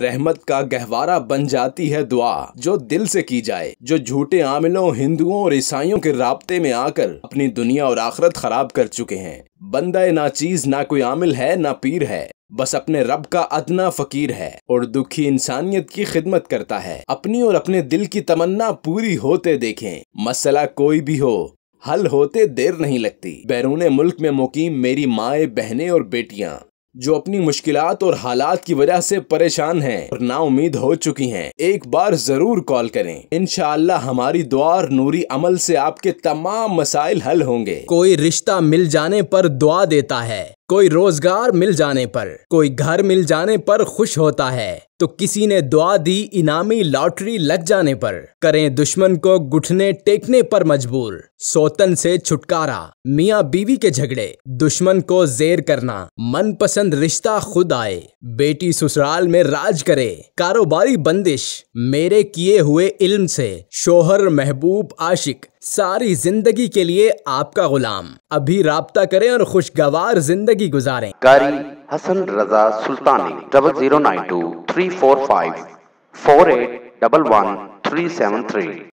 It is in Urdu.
رحمت کا گہوارہ بن جاتی ہے دعا جو دل سے کی جائے، جو جھوٹے عاملوں، ہندوؤں اور عیسائیوں کے رابطے میں آ کر اپنی دنیا اور آخرت خراب کر چکے ہیں۔ بندہ ناچیز نہ کوئی عامل ہے نہ پیر ہے، بس اپنے رب کا ادنا فقیر ہے اور دکھی انسانیت کی خدمت کرتا ہے۔ اپنی اور اپنے دل کی تمنا پوری ہوتے دیکھیں، مسئلہ کوئی بھی ہو حل ہوتے دیر نہیں لگتی۔ بیرون ملک میں مقیم میری مائیں، بہنیں اور بیٹیاں جو اپنی مشکلات اور حالات کی وجہ سے پریشان ہیں اور نا امید ہو چکی ہیں، ایک بار ضرور کال کریں۔ انشاءاللہ ہماری دعا اور نوری عمل سے آپ کے تمام مسائل حل ہوں گے۔ کوئی رشتہ مل جانے پر دعا دیتا ہے، کوئی روزگار مل جانے پر، کوئی گھر مل جانے پر خوش ہوتا ہے، تو کسی نے دعا دی انعامی لاٹری لگ جانے پر۔ کریں دشمن کو گھٹنے ٹیکنے پر مجبور، سوتن سے چھٹکارا، میاں بیوی کے جھگڑے، دشمن کو زیر کرنا، من پسند رشتہ خود آئے، بیٹی سسرال میں راج کرے، کاروباری بندش میرے کیے ہوئے علم سے، شوہر محبوب عاشق ساری زندگی کے لیے آپ کا غلام۔ ابھی رابطہ کریں اور خوشگوار زندگی گزاریں۔ قاری حسن رضا سلطانی 0092 345 4811 373